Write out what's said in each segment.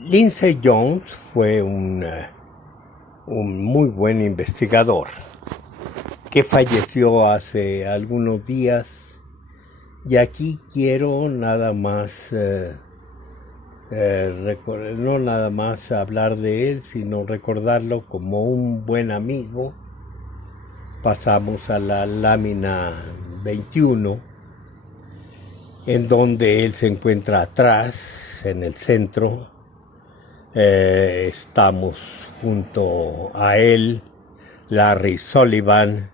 Lindsey Jones fue un muy buen investigador que falleció hace algunos días, y aquí quiero nada más no nada más hablar de él, sino recordarlo como un buen amigo. Pasamos a la lámina 21, en donde él se encuentra atrás, en el centro. Estamos junto a él, Larry Sullivan,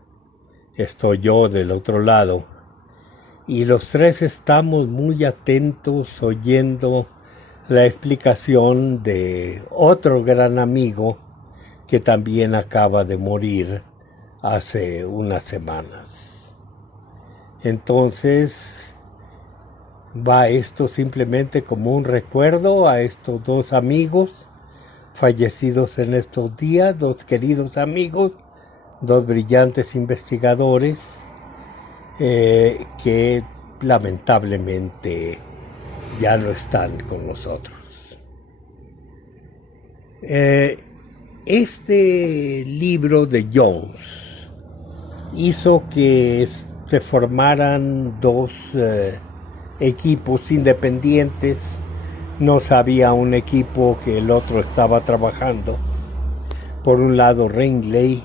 estoy yo del otro lado, y los tres estamos muy atentos oyendo la explicación de otro gran amigo que también acaba de morir hace unas semanas. Entonces, va esto simplemente como un recuerdo a estos dos amigos fallecidos en estos días, dos queridos amigos, dos brillantes investigadores que lamentablemente ya no están con nosotros. Este libro de Jones hizo que se formaran dos equipos independientes. No sabía un equipo que el otro estaba trabajando. Por un lado Ringley,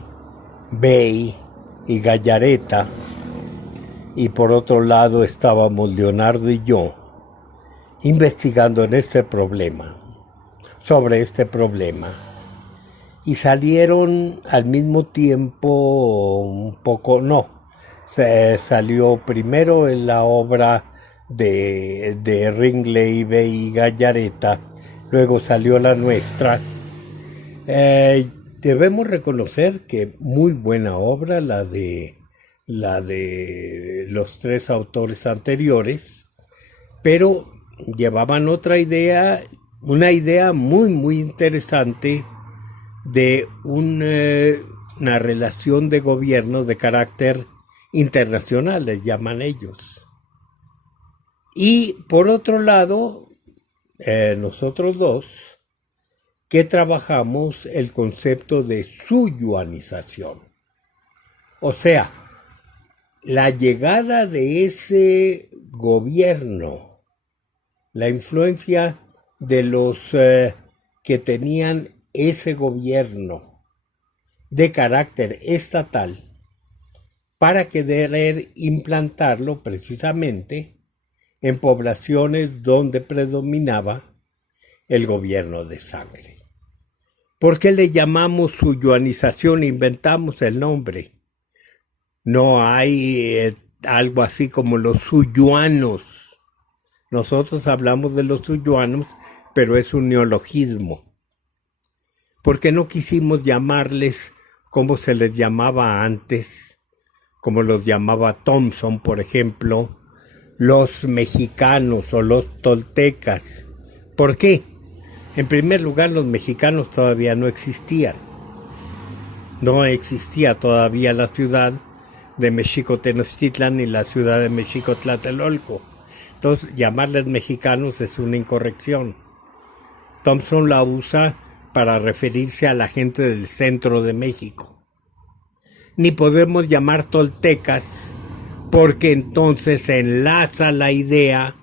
Bay y Gallareta, y por otro lado estábamos Leonardo y yo investigando en sobre este problema. Y salieron al mismo tiempo salió primero en la obra de Ringley, Bay y Gallareta, luego salió la nuestra. Debemos reconocer que muy buena obra la de los tres autores anteriores, pero llevaban otra idea, una idea muy muy interesante de una relación de gobierno de carácter internacional, les llaman ellos. Y por otro lado, nosotros dos, que trabajamos el concepto de suyuanización. O sea, la llegada de ese gobierno, la influencia de los que tenían ese gobierno de carácter estatal para querer implantarlo precisamente en poblaciones donde predominaba el gobierno de sangre. ¿Por qué le llamamos suyuanización? Inventamos el nombre. No hay algo así como los suyuanos. Nosotros hablamos de los suyuanos, pero es un neologismo. Porque no quisimos llamarles como se les llamaba antes, como los llamaba Thompson, por ejemplo, los mexicanos o los toltecas. ¿Por qué? En primer lugar, los mexicanos todavía no existían. No existía todavía la ciudad de Mexico-Tenochtitlan ni la ciudad de Mexico-Tlatelolco. Entonces, llamarles mexicanos es una incorrección. Thompson la usa para referirse a la gente del centro de México. Ni podemos llamar toltecas, porque entonces se enlaza la idea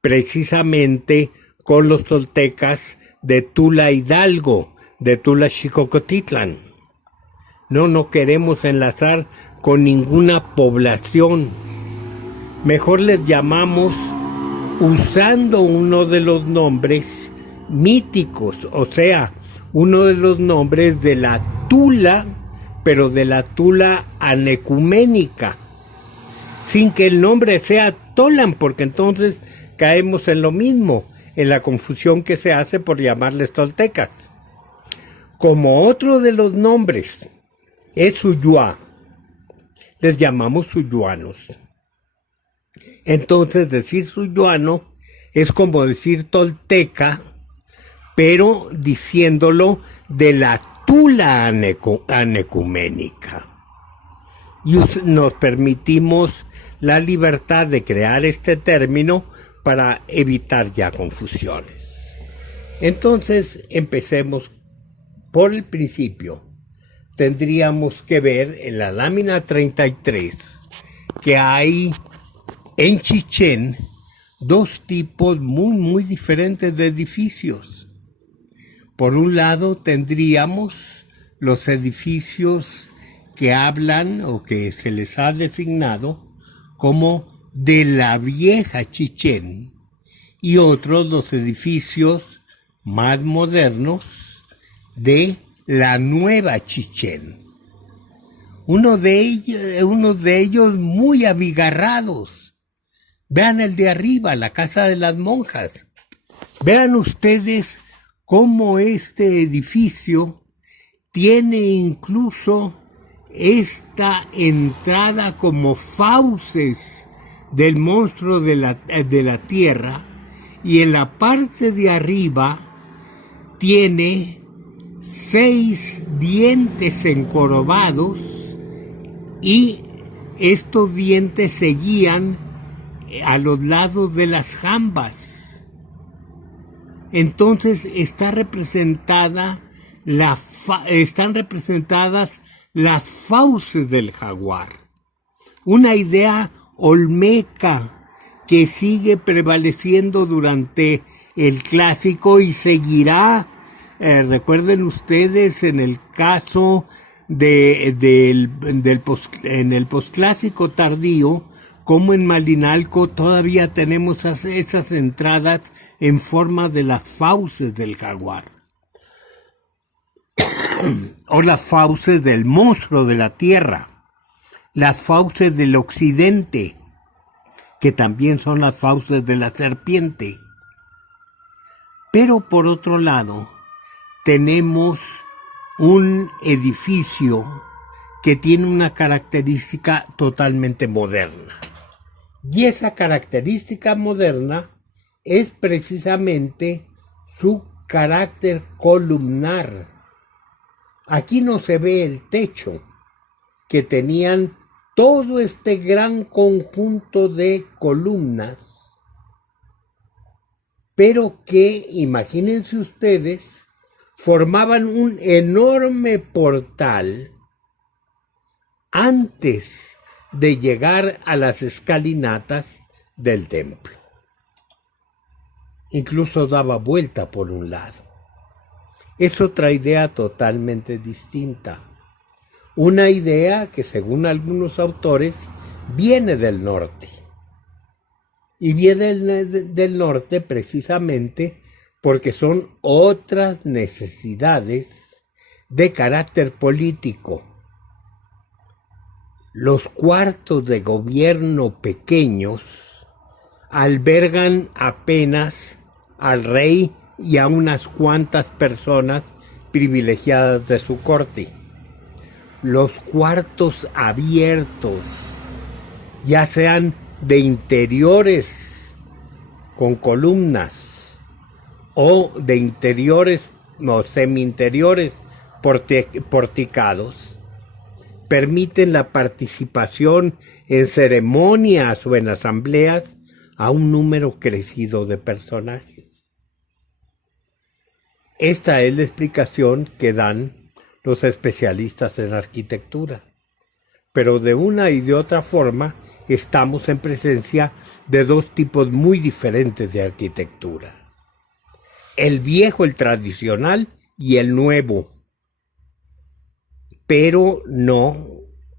precisamente con los toltecas de Tula Hidalgo, de Tula Xicocotitlán. No queremos enlazar con ninguna población. Mejor les llamamos usando uno de los nombres míticos, o sea, uno de los nombres de la Tula, pero de la Tula anecuménica, sin que el nombre sea Tolan, porque entonces caemos en lo mismo, en la confusión que se hace por llamarles toltecas. Como otro de los nombres es Suyua, les llamamos suyuanos. Entonces decir suyuano es como decir tolteca, pero diciéndolo de la Tula anecuménica. Y nos permitimos la libertad de crear este término para evitar ya confusiones. Entonces, empecemos por el principio. Tendríamos que ver en la lámina 33 que hay en Chichén dos tipos muy diferentes de edificios. Por un lado tendríamos los edificios que hablan o que se les ha designado como de la vieja Chichén y otros los edificios más modernos de la nueva Chichén. Uno de ellos muy abigarrados. Vean el de arriba, la casa de las monjas. Vean ustedes cómo este edificio tiene incluso esta entrada como fauces del monstruo de la tierra, y en la parte de arriba tiene 6 dientes encorvados, y estos dientes seguían a los lados de las jambas. Entonces están representadas las fauces del jaguar. Una idea olmeca que sigue prevaleciendo durante el clásico y seguirá. Recuerden ustedes en el caso en el posclásico tardío, como en Malinalco todavía tenemos esas entradas en forma de las fauces del jaguar o las fauces del monstruo de la tierra, las fauces del occidente, que también son las fauces de la serpiente. Pero por otro lado tenemos un edificio que tiene una característica totalmente moderna. Y esa característica moderna es precisamente su carácter columnar. Aquí no se ve el techo, que tenían todo este gran conjunto de columnas, pero que, imagínense ustedes, formaban un enorme portal antes de llegar a las escalinatas del templo. Incluso daba vuelta por un lado. Es otra idea totalmente distinta. Una idea que, según algunos autores, viene del norte. Y viene del norte precisamente porque son otras necesidades de carácter político. Los cuartos de gobierno pequeños albergan apenas al rey y a unas cuantas personas privilegiadas de su corte. Los cuartos abiertos, ya sean de interiores con columnas o de interiores o semi-interiores porticados, permiten la participación en ceremonias o en asambleas a un número crecido de personajes. Esta es la explicación que dan los especialistas en arquitectura. Pero de una y de otra forma estamos en presencia de dos tipos muy diferentes de arquitectura. El viejo, el tradicional, y el nuevo. Pero no,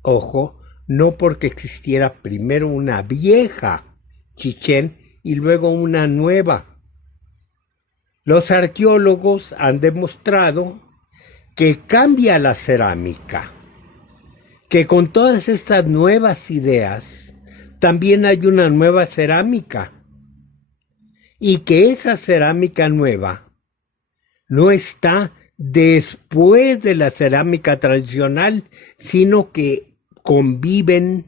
ojo, no porque existiera primero una vieja Chichén y luego una nueva. Los arqueólogos han demostrado que cambia la cerámica, que con todas estas nuevas ideas también hay una nueva cerámica, y que esa cerámica nueva no está después de la cerámica tradicional, sino que conviven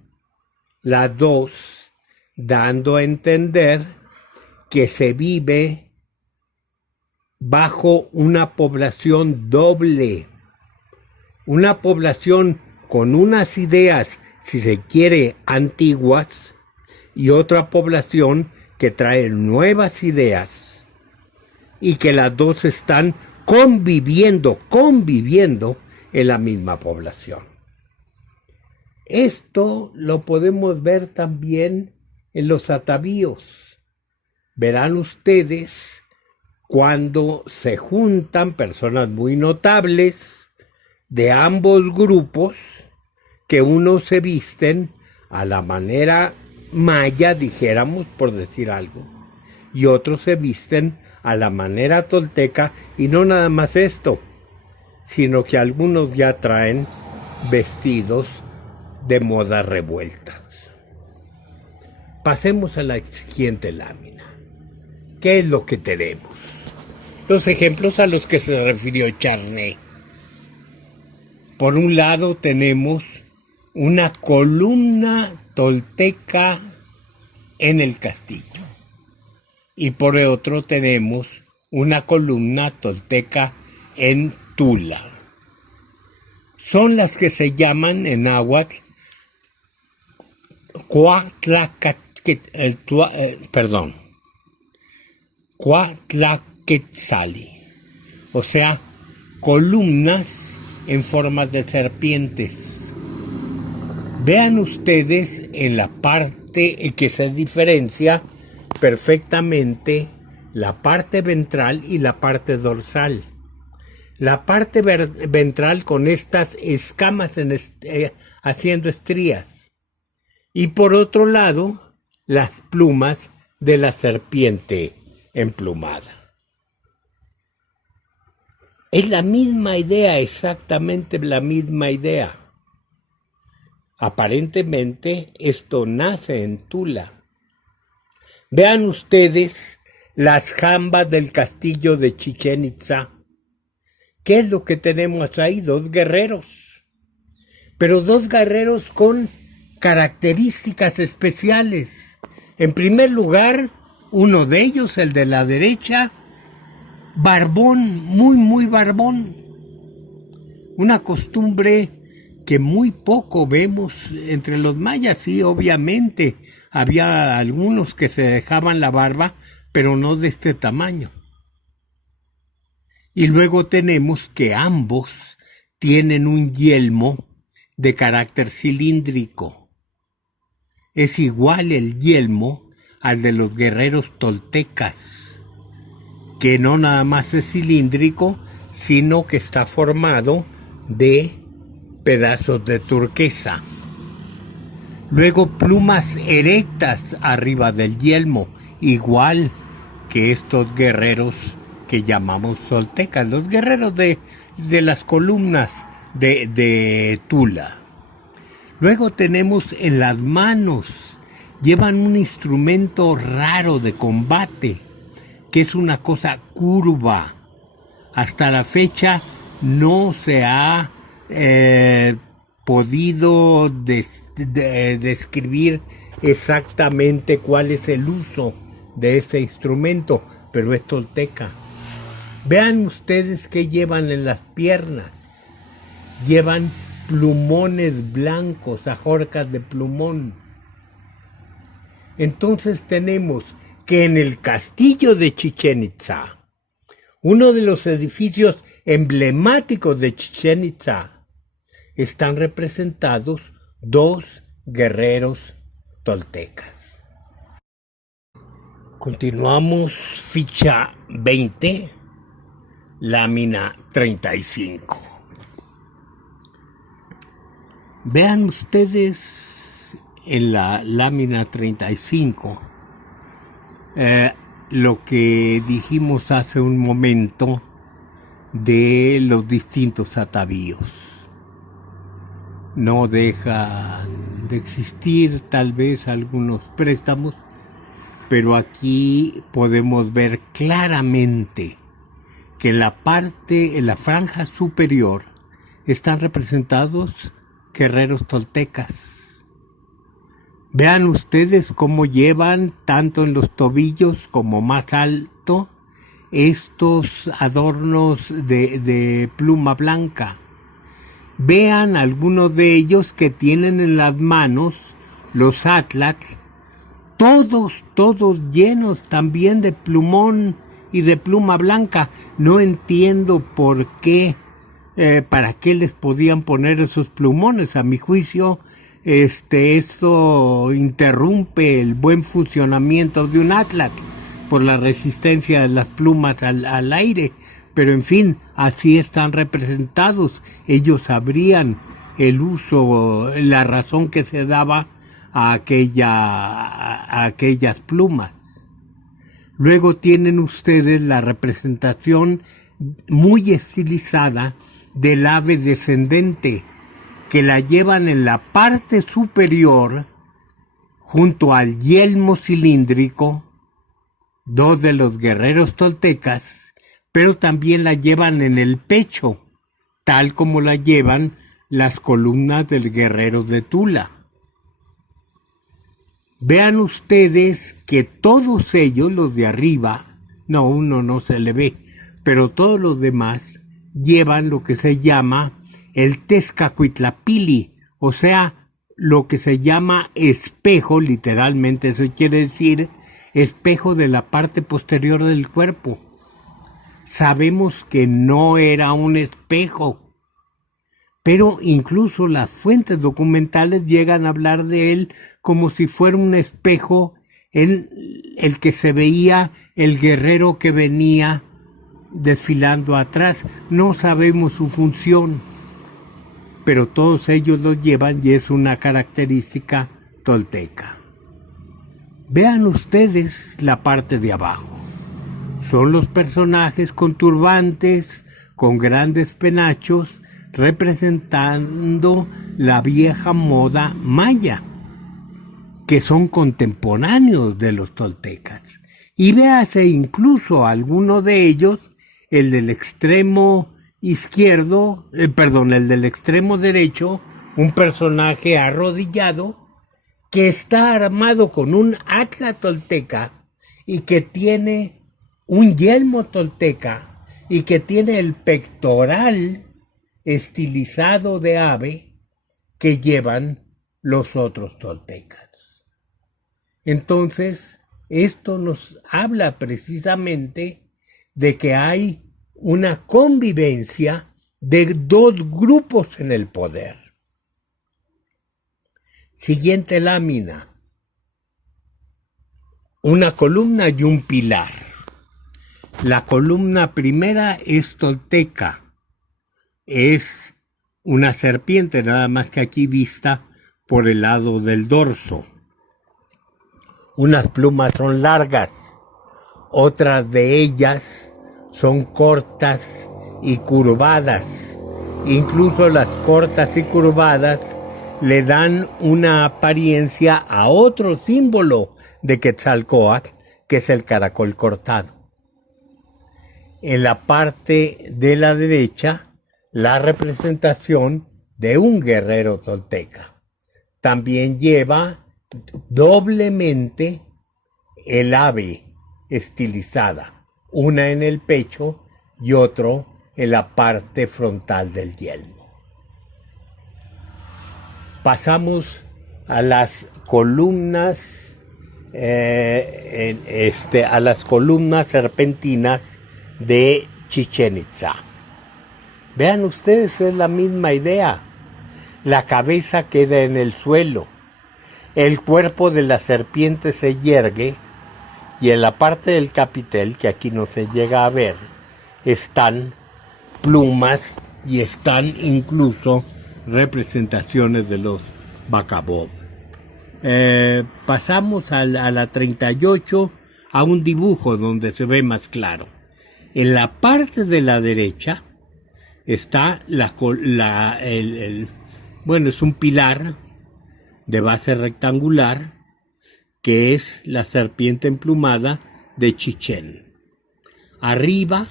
las dos, dando a entender que se vive bajo una población doble, una población con unas ideas, si se quiere, antiguas, y otra población que trae nuevas ideas. y que las dos están conviviendo en la misma población. Esto lo podemos ver también en los atavíos. Verán ustedes cuando se juntan personas muy notables de ambos grupos, que unos se visten a la manera maya, dijéramos, por decir algo, y otros se visten a la manera tolteca, y no nada más esto, sino que algunos ya traen vestidos de moda revueltas. Pasemos a la siguiente lámina. ¿Qué es lo que tenemos? Los ejemplos a los que se refirió Charney. Por un lado tenemos una columna tolteca en el castillo, y por otro tenemos una columna tolteca en Tula. Son las que se llaman en náhuatl Cuatlaquetzali, o sea, columnas en formas de serpientes. Vean ustedes en la parte que se diferencia perfectamente la parte ventral y la parte dorsal. La parte ventral con estas escamas haciendo estrías, y por otro lado las plumas de la serpiente emplumada. Es la misma idea, exactamente la misma idea. Aparentemente esto nace en Tula. Vean ustedes las jambas del castillo de Chichén Itzá. ¿Qué es lo que tenemos ahí? Dos guerreros. Pero dos guerreros con características especiales. En primer lugar, uno de ellos, el de la derecha, barbón, muy barbón. Una costumbre que muy poco vemos entre los mayas. Sí, obviamente, había algunos que se dejaban la barba, pero no de este tamaño. Y luego tenemos que ambos tienen un yelmo de carácter cilíndrico. Es igual el yelmo al de los guerreros toltecas, que no nada más es cilíndrico, sino que está formado de pedazos de turquesa. Luego plumas erectas arriba del yelmo, igual que estos guerreros que llamamos toltecas, los guerreros de las columnas de Tula. Luego tenemos en las manos, llevan un instrumento raro de combate, que es una cosa curva. Hasta la fecha no se ha podido describir exactamente cuál es el uso de este instrumento, pero es tolteca. Vean ustedes qué llevan en las piernas. Llevan plumones blancos, ajorcas de plumón. Entonces tenemos que en el castillo de Chichén Itzá, uno de los edificios emblemáticos de Chichén Itzá, están representados dos guerreros toltecas. Continuamos, ficha 20, lámina 35. Vean ustedes en la lámina 35 lo que dijimos hace un momento de los distintos atavíos. No dejan de existir tal vez algunos préstamos, pero aquí podemos ver claramente que en la franja superior están representados guerreros toltecas. Vean ustedes cómo llevan, tanto en los tobillos como más alto, estos adornos de pluma blanca. Vean algunos de ellos que tienen en las manos los atlatl, todos llenos también de plumón y de pluma blanca. No entiendo por qué, para qué les podían poner esos plumones. A mi juicio, esto interrumpe el buen funcionamiento de un atlas por la resistencia de las plumas al aire. Pero en fin, así están representados. Ellos sabrían el uso, la razón que se daba a aquellas plumas. Luego tienen ustedes la representación muy estilizada del ave descendente, que la llevan en la parte superior, junto al yelmo cilíndrico, dos de los guerreros toltecas, pero también la llevan en el pecho, tal como la llevan las columnas del guerrero de Tula. Vean ustedes que todos ellos, los de arriba, no, uno no se le ve, pero todos los demás llevan lo que se llama el Tezcacuitlapili, o sea, lo que se llama espejo, literalmente eso quiere decir espejo de la parte posterior del cuerpo. Sabemos que no era un espejo, pero incluso las fuentes documentales llegan a hablar de él como si fuera un espejo en el que se veía el guerrero que venía desfilando atrás. No sabemos su función, pero todos ellos lo llevan y es una característica tolteca. Vean ustedes la parte de abajo. Son los personajes con turbantes, con grandes penachos, representando la vieja moda maya, que son contemporáneos de los toltecas. Y véase incluso alguno de ellos, el del extremo izquierdo, el del extremo derecho, un personaje arrodillado que está armado con un atla tolteca y que tiene un yelmo tolteca y que tiene el pectoral estilizado de ave que llevan los otros toltecas. Entonces, esto nos habla precisamente de que hay una convivencia de dos grupos en el poder. Siguiente lámina. Una columna y un pilar. La columna primera es tolteca. Es una serpiente, nada más que aquí vista por el lado del dorso. Unas plumas son largas, otras de ellas son cortas y curvadas. Incluso las cortas y curvadas le dan una apariencia a otro símbolo de Quetzalcóatl, que es el caracol cortado. En la parte de la derecha, la representación de un guerrero tolteca. También lleva doblemente el ave estilizada, una en el pecho y otro en la parte frontal del yelmo. Pasamos a las columnas, a las columnas serpentinas de Chichén Itzá. Vean ustedes, es la misma idea. La cabeza queda en el suelo, el cuerpo de la serpiente se yergue y en la parte del capitel, que aquí no se llega a ver, están plumas y están incluso representaciones de los Bacabob. Pasamos a la 38 a un dibujo donde se ve más claro. En la parte de la derecha está es un pilar de base rectangular que es la serpiente emplumada de Chichén. Arriba,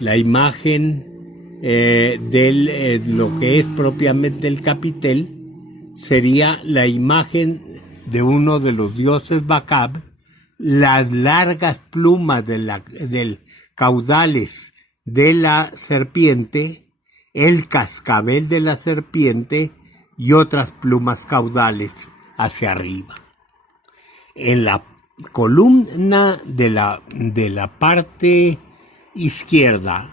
la imagen de lo que es propiamente el capitel sería la imagen de uno de los dioses Bacab, las largas plumas del caudales de la serpiente, el cascabel de la serpiente y otras plumas caudales hacia arriba. En la columna de la parte izquierda,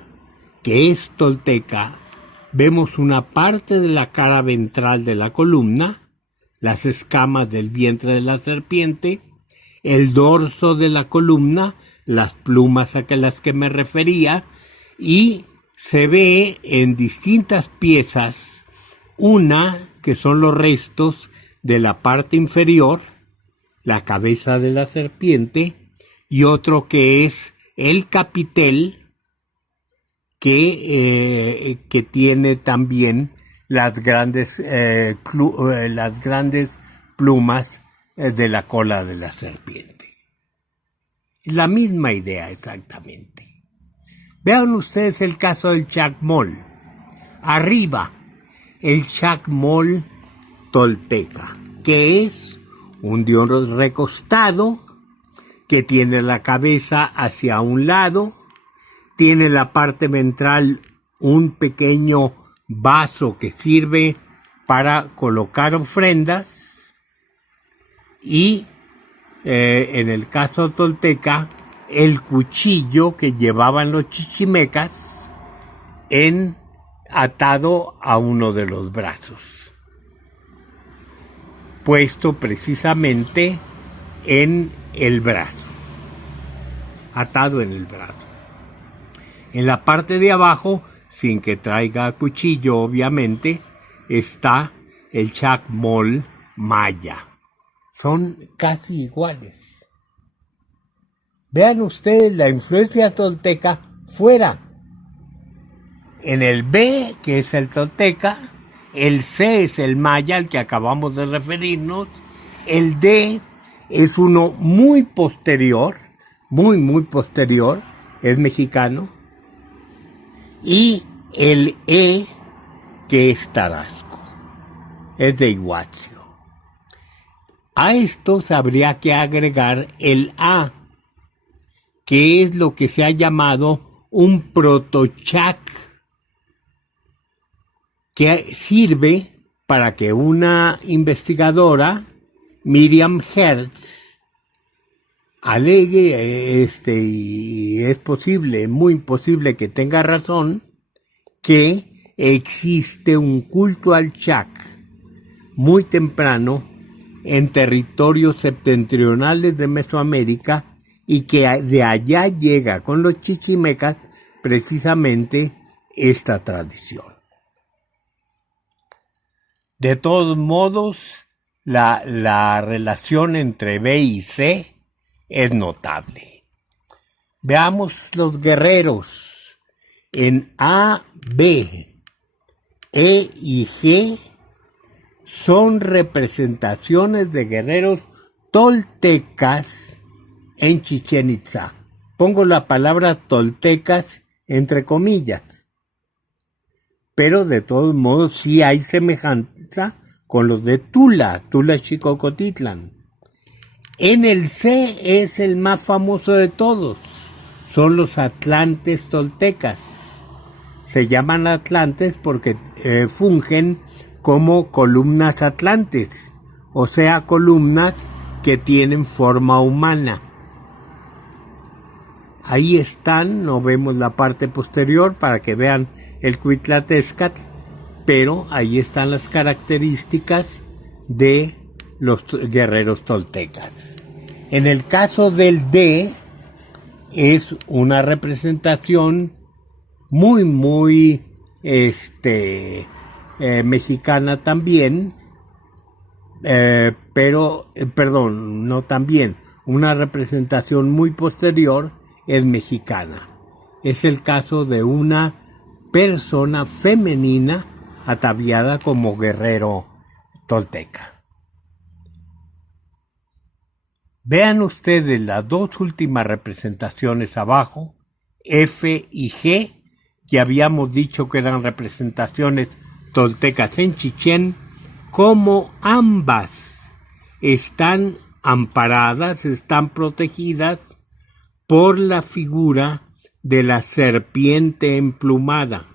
que es tolteca, vemos una parte de la cara ventral de la columna, las escamas del vientre de la serpiente, el dorso de la columna, las plumas a las que me refería, y se ve en distintas piezas, una que son los restos de la parte inferior, la cabeza de la serpiente, y otro que es el capitel, que tiene también las grandes plumas de la cola de la serpiente. La misma idea exactamente. Vean ustedes el caso del chacmol. Arriba, el chacmol tolteca, que es un dios recostado, que tiene la cabeza hacia un lado, tiene la parte ventral un pequeño vaso que sirve para colocar ofrendas, y en el caso tolteca, el cuchillo que llevaban los chichimecas atado a uno de los brazos, puesto precisamente en el brazo, atado en el brazo. En la parte de abajo, sin que traiga cuchillo obviamente, está el chacmol maya. Son casi iguales. Vean ustedes la influencia tolteca fuera. En el B, que es el tolteca, el C es el maya, al que acabamos de referirnos, el D es uno muy posterior, muy posterior, es mexicano, y el E, que es Tarasco, es de Iguazio. A estos habría que agregar el A, que es lo que se ha llamado un protochac, que sirve para que una investigadora, Miriam Hertz, alegue, y es posible, muy posible que tenga razón, que existe un culto al chac muy temprano en territorios septentrionales de Mesoamérica, y que de allá llega con los chichimecas precisamente esta tradición. De todos modos, la relación entre B y C es notable. Veamos los guerreros. En A, B, E y G son representaciones de guerreros toltecas en Chichén Itzá. Pongo la palabra toltecas entre comillas, pero de todos modos sí hay semejanza con los de Tula Xicocotitlán. En el C es el más famoso de todos, son los atlantes toltecas. Se llaman atlantes porque fungen como columnas atlantes, o sea, columnas que tienen forma humana. Ahí están, no vemos la parte posterior para que vean el Cuitlatézcatl, pero ahí están las características de los guerreros toltecas. En el caso del D, es una representación muy mexicana también, una representación muy posterior es mexicana. Es el caso de una persona femenina ataviada como guerrero tolteca. Vean ustedes las dos últimas representaciones abajo, F y G, que habíamos dicho que eran representaciones toltecas en Chichén, como ambas están amparadas, están protegidas por la figura de la serpiente emplumada,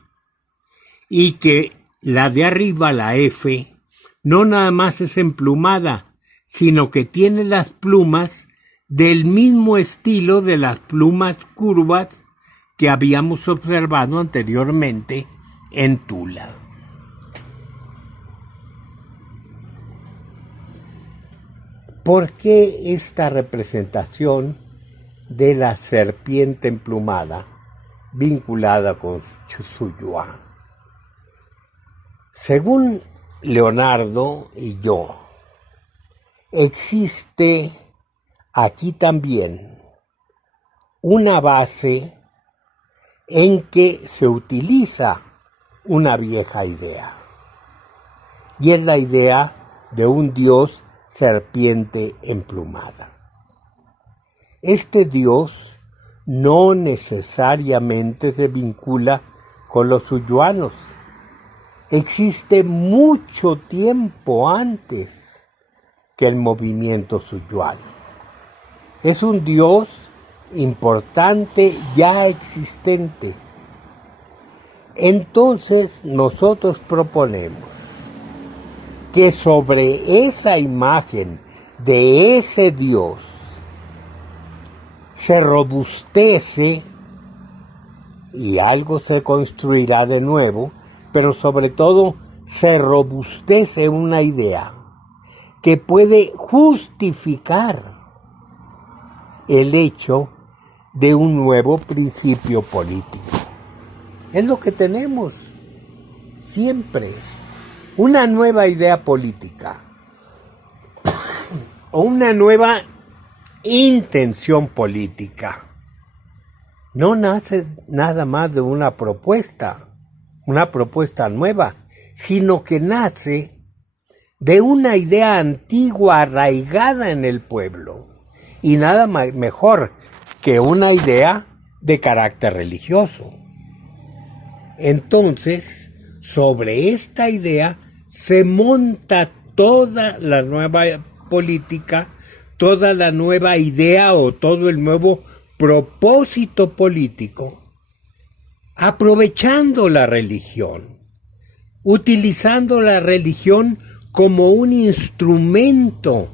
y que la de arriba, la F, no nada más es emplumada, sino que tiene las plumas del mismo estilo de las plumas curvas que habíamos observado anteriormente en Tula. ¿Por qué esta representación de la serpiente emplumada vinculada con Suyuan? Según Leonardo y yo, existe aquí también una base en que se utiliza una vieja idea, y es la idea de un dios serpiente emplumada. Este dios no necesariamente se vincula con los suyuanos. Existe mucho tiempo antes que el movimiento suyuano. Es un dios importante ya existente. Entonces nosotros proponemos que sobre esa imagen de ese dios se robustece y algo se construirá de nuevo, pero sobre todo se robustece una idea que puede justificar el hecho de un nuevo principio político. Es lo que tenemos siempre, una nueva idea política o una nueva intención política. No nace nada más de una propuesta nueva, sino que nace de una idea antigua arraigada en el pueblo, y nada mejor que una idea de carácter religioso. Entonces, sobre esta idea se monta toda la nueva política, toda la nueva idea o todo el nuevo propósito político, aprovechando la religión, utilizando la religión como un instrumento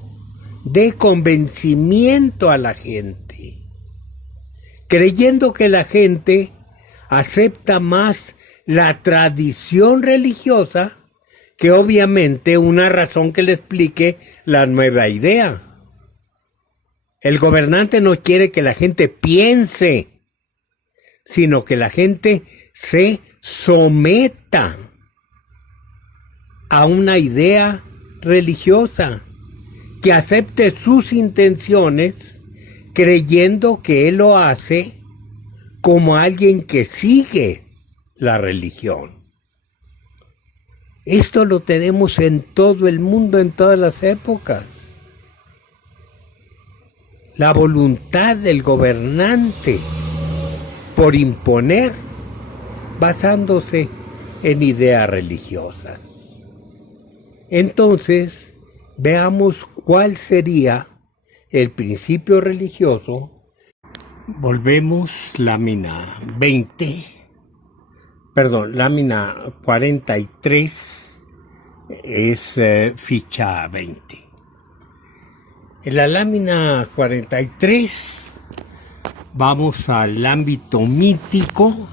de convencimiento a la gente, creyendo que la gente acepta más la tradición religiosa que obviamente una razón que le explique la nueva idea. El gobernante no quiere que la gente piense, sino que la gente se someta a una idea religiosa, que acepte sus intenciones creyendo que él lo hace como alguien que sigue la religión. Esto lo tenemos en todo el mundo, en todas las épocas. La voluntad del gobernante por imponer basándose en ideas religiosas. Entonces, veamos cuál sería el principio religioso. Volvemos lámina 43, es ficha 20. En la lámina 43 vamos al ámbito mítico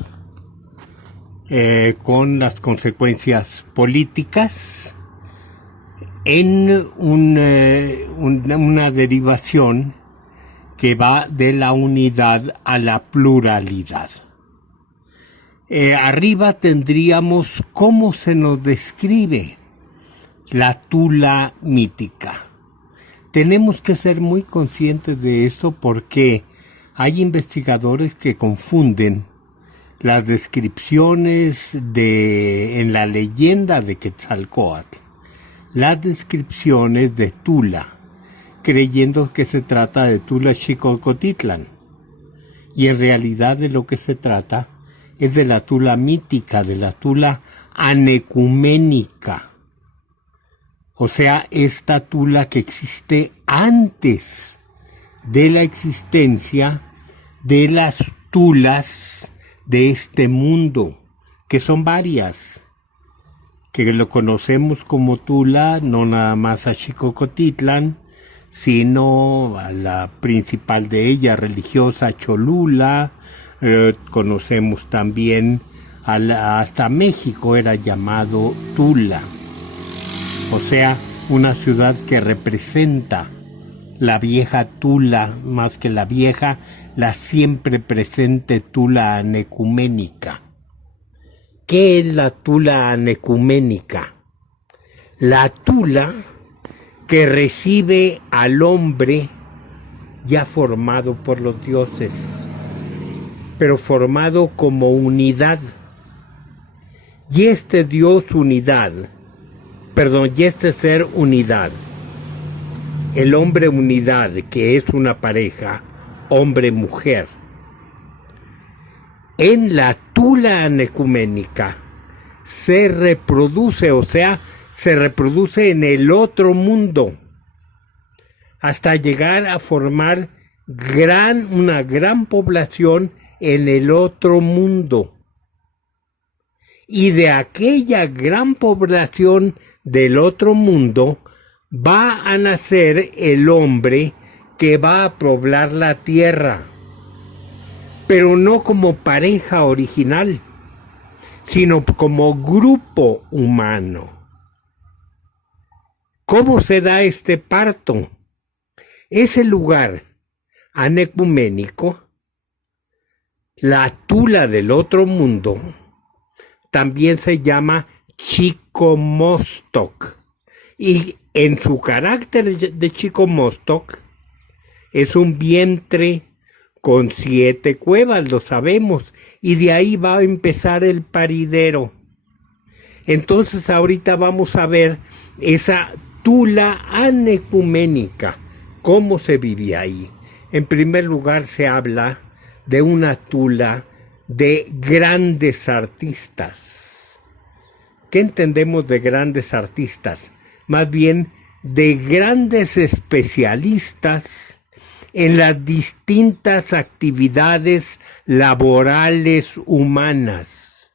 con las consecuencias políticas en una derivación que va de la unidad a la pluralidad. Arriba tendríamos cómo se nos describe la Tula mítica. Tenemos que ser muy conscientes de esto porque hay investigadores que confunden las descripciones en la leyenda de Quetzalcóatl, las descripciones de Tula, creyendo que se trata de Tula Xicocotitlán, y en realidad de lo que se trata es de la Tula mítica, de la Tula anecuménica, o sea, esta Tula que existe antes de la existencia de las Tulas de este mundo, que son varias, que lo conocemos como Tula, no nada más a Xicocotitlán, sino a la principal de ellas, religiosa, Cholula. Conocemos también hasta México era llamado Tula, o sea, una ciudad que representa la vieja Tula, más que la vieja, la siempre presente Tula anecuménica. ¿Qué es la Tula anecuménica? La Tula que recibe al hombre ya formado por los dioses, pero formado como unidad. Y este Dios unidad, y este ser unidad, el hombre unidad, que es una pareja, hombre-mujer, en la Tula anecuménica se reproduce, o sea, se reproduce en el otro mundo, hasta llegar a formar una gran población en el otro mundo. Y de aquella gran población del otro mundo va a nacer el hombre que va a poblar la tierra, pero no como pareja original, sino como grupo humano. ¿Cómo se da este parto? Ese lugar anecuménico, la Tula del otro mundo, también se llama Chicomostoc, y en su carácter de Chicomostoc es un vientre con 7 cuevas, lo sabemos, y de ahí va a empezar el paridero. Entonces ahorita vamos a ver esa Tula anecuménica, cómo se vivía ahí. En primer lugar se habla de una Tula de grandes artistas. ¿Qué entendemos de grandes artistas? Más bien de grandes especialistas en las distintas actividades laborales humanas.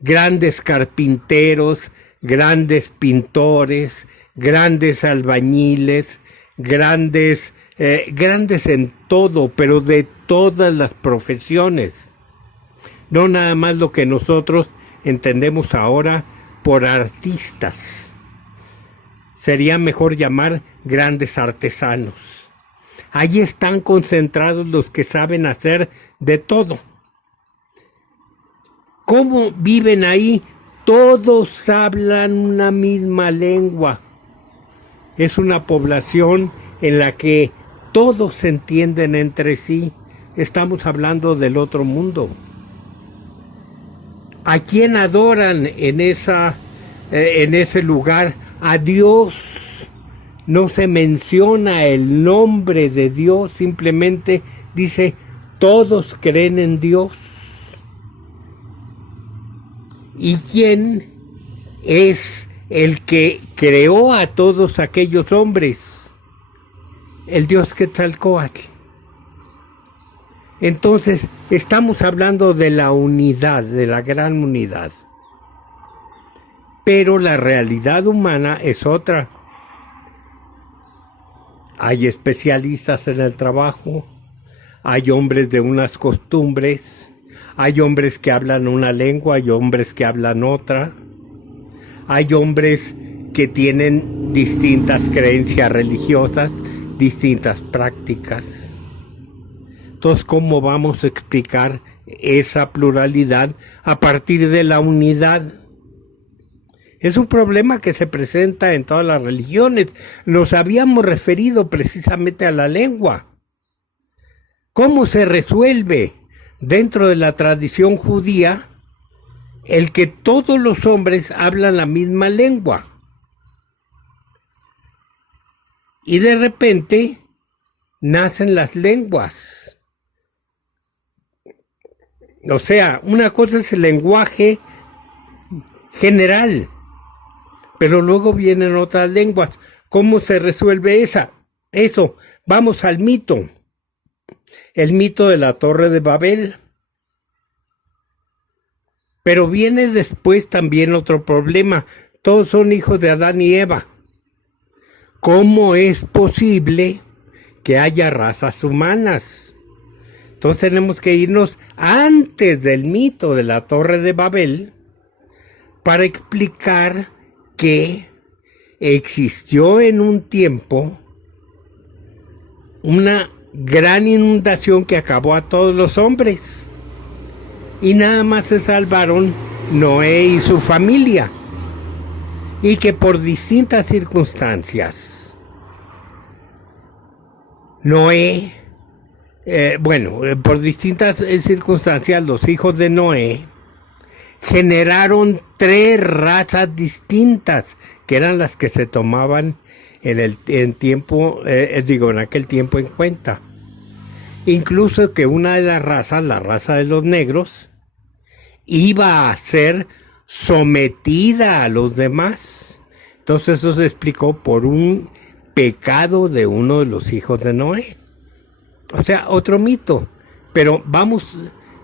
Grandes carpinteros, grandes pintores, grandes albañiles, grandes en todo, pero de todas las profesiones. No nada más lo que nosotros entendemos ahora por artistas. Sería mejor llamar grandes artesanos. Allí están concentrados los que saben hacer de todo. ¿Cómo viven ahí? Todos hablan una misma lengua. Es una población en la que todos se entienden entre sí. Estamos hablando del otro mundo. ¿A quién adoran en ese lugar? A Dios. No se menciona el nombre de Dios, simplemente dice, todos creen en Dios. ¿Y quién es el que creó a todos aquellos hombres? El Dios Quetzalcóatl. Entonces, estamos hablando de la unidad, de la gran unidad. Pero la realidad humana es otra. Hay especialistas en el trabajo, hay hombres de unas costumbres, hay hombres que hablan una lengua, hay hombres que hablan otra, hay hombres que tienen distintas creencias religiosas, distintas prácticas. Entonces, ¿cómo vamos a explicar esa pluralidad a partir de la unidad? Es un problema que se presenta en todas las religiones. Nos habíamos referido precisamente a la lengua. ¿Cómo se resuelve dentro de la tradición judía el que todos los hombres hablan la misma lengua? Y de repente nacen las lenguas. O sea, una cosa es el lenguaje general, pero luego vienen otras lenguas. ¿Cómo se resuelve eso? Vamos al mito. El mito de la Torre de Babel. Pero viene después también otro problema. Todos son hijos de Adán y Eva. ¿cómo es posible que haya razas humanas? Entonces tenemos que irnos antes del mito de la Torre de Babel para explicar que existió en un tiempo una gran inundación que acabó a todos los hombres y nada más se salvaron Noé y su familia, y que por distintas circunstancias Noé, por distintas circunstancias los hijos de Noé generaron 3 razas distintas que eran las que se tomaban en aquel tiempo en cuenta. Incluso que una de las razas, la raza de los negros, iba a ser sometida a los demás. Entonces eso se explicó por un pecado de uno de los hijos de Noé. O sea, otro mito. Pero vamos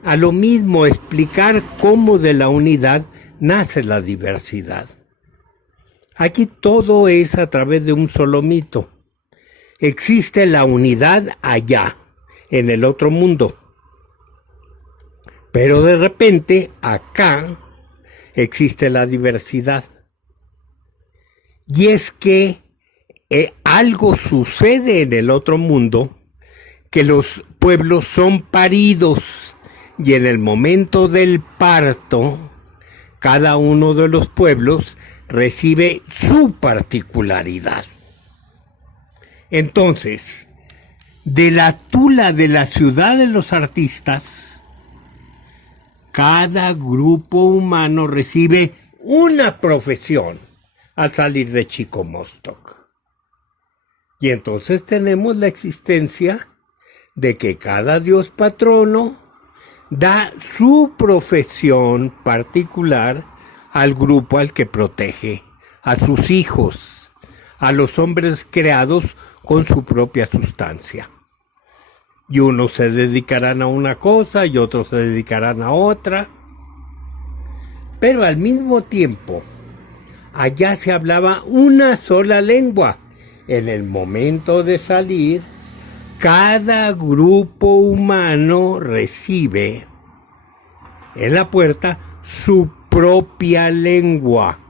a lo mismo, explicar cómo de la unidad nace la diversidad. Aquí todo es a través de un solo mito. Existe la unidad allá, en el otro mundo. Pero de repente, acá, existe la diversidad. Y es que algo sucede en el otro mundo, que los pueblos son paridos, y en el momento del parto, cada uno de los pueblos recibe su particularidad. Entonces, de la Tula de la ciudad de los artistas, cada grupo humano recibe una profesión al salir de Chico Mostoc. Y entonces tenemos la existencia de que cada dios patrono da su profesión particular al grupo al que protege, a sus hijos, a los hombres creados con su propia sustancia. Y unos se dedicarán a una cosa y otros se dedicarán a otra. Pero al mismo tiempo, allá se hablaba una sola lengua. En el momento de salir, cada grupo humano recibe en la puerta su propia lengua.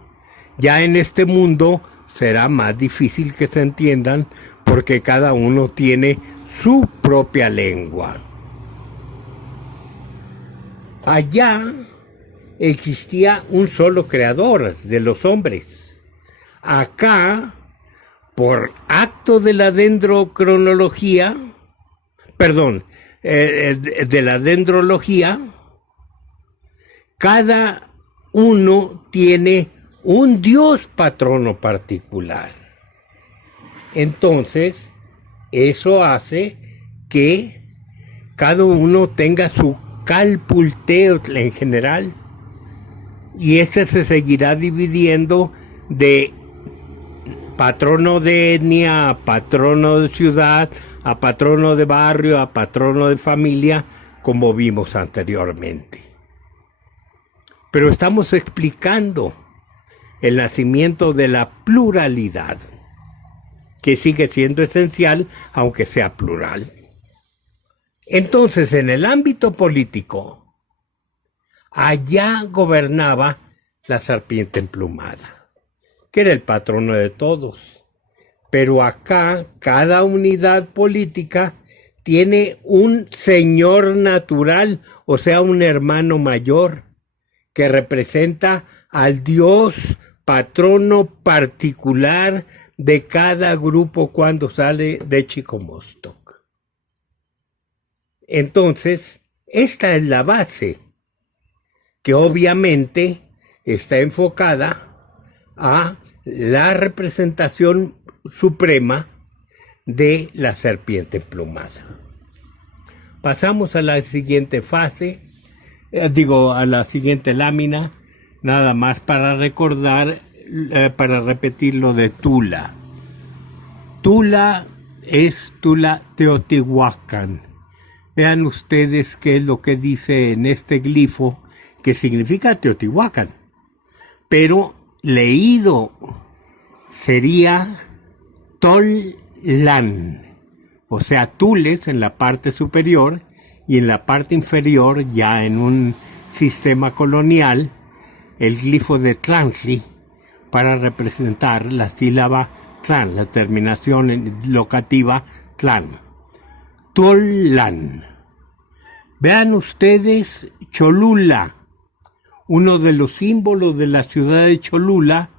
Ya en este mundo será más difícil que se entiendan porque cada uno tiene su propia lengua. Allá existía un solo creador de los hombres. Acá, por acto de la dendrocronología, de la dendrología, cada uno tiene un dios patrono particular. Entonces, eso hace que cada uno tenga su Calpulteotl en general, y este se seguirá dividiendo de patrono de etnia, a patrono de ciudad, a patrono de barrio, a patrono de familia, como vimos anteriormente. Pero estamos explicando el nacimiento de la pluralidad, que sigue siendo esencial, aunque sea plural. Entonces, en el ámbito político, allá gobernaba la serpiente emplumada, que era el patrono de todos. Pero acá, cada unidad política tiene un señor natural, o sea, un hermano mayor, que representa al dios patrono particular de cada grupo cuando sale de Chico Mostoc. Entonces, esta es la base, que obviamente está enfocada a la representación suprema de la serpiente emplumada. Pasamos a la siguiente fase, a la siguiente lámina, nada más para recordar, para repetir lo de Tula. Tula es Tula Teotihuacán. Vean ustedes qué es lo que dice en este glifo, que significa Teotihuacán, pero leído sería Tollan, o sea, Tules en la parte superior y en la parte inferior, ya en un sistema colonial, el glifo de Tlantli para representar la sílaba Tlan, la terminación locativa Tlan. Tollan. Vean ustedes Cholula. Uno de los símbolos de la ciudad de Cholula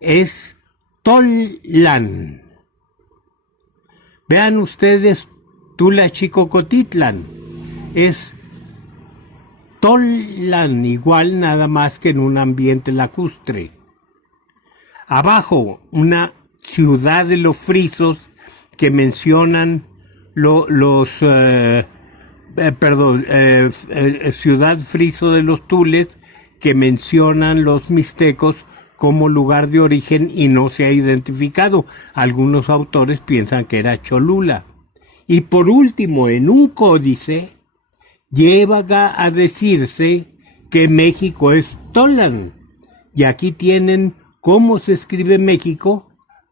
es Tollan. Vean ustedes Tula Xicocotitlán. Es Tollan, igual nada más que en un ambiente lacustre. Abajo, una ciudad de los frisos que mencionan ciudad friso de los Tules que mencionan los mixtecos como lugar de origen y no se ha identificado. Algunos autores piensan que era Cholula. Y por último, en un códice llega a decirse que México es Tollan. Y aquí tienen cómo se escribe México,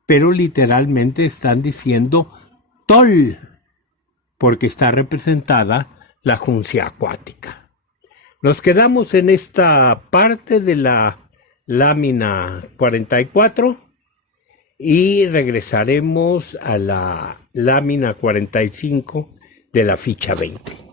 pero literalmente están diciendo Tol, porque está representada la juncia acuática. Nos quedamos en esta parte de la lámina 44 y regresaremos a la lámina 45 de la ficha 20.